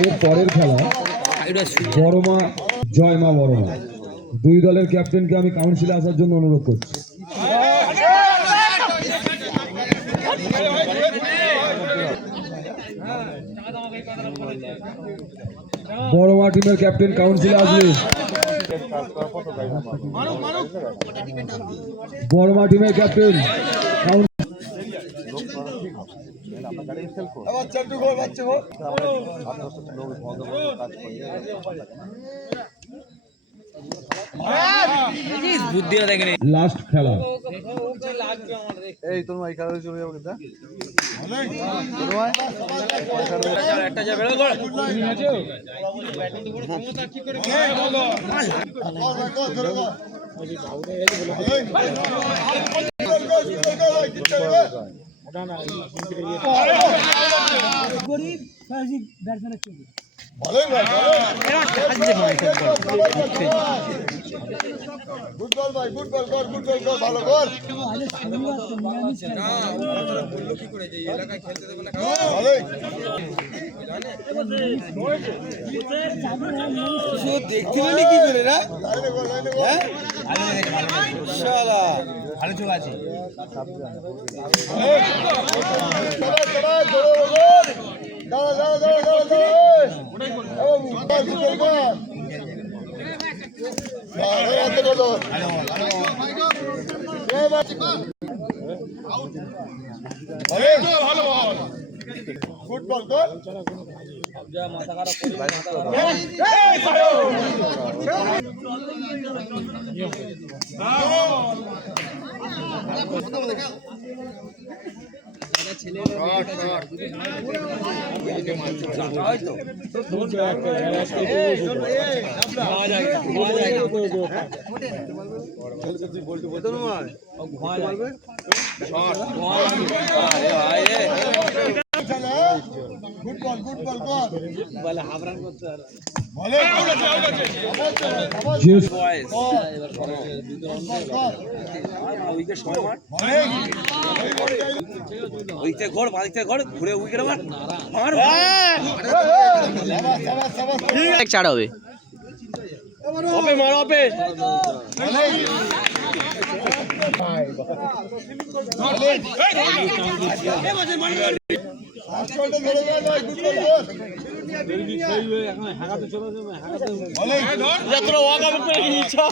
এর পরের খেলা বড়মা জয়মা বড়মা, দুই দলের ক্যাপ্টেনকে আমি কাউন্সিলে আসার জন্য অনুরোধ করছি। বড়মা টিমের ক্যাপ্টেন কাউন্সিলে আসবে। বড়মা টিমের ক্যাপ্টেন লাস্ট খেলা। এই তোমার এই কারণে চলে যাবো কিনা একটা যাবে গরিব ব্যাটসম্যানের চোখ ফুটবল ভাই ফুটবল কর ফুটবল কর ভালো কর দেখতে পেলি কি করে না ভালো চোখ আছে ফুটবল কর মাথা খারাপ ফুটবল ফুটবল কর বলে হাবরান করতে আর বলে উইকেট সময় মার উইকেট ঘোর বাড়িতে ঘোর ঘুরে উইকেট মার মার এক চার হবে ওপে মার ওপে বলে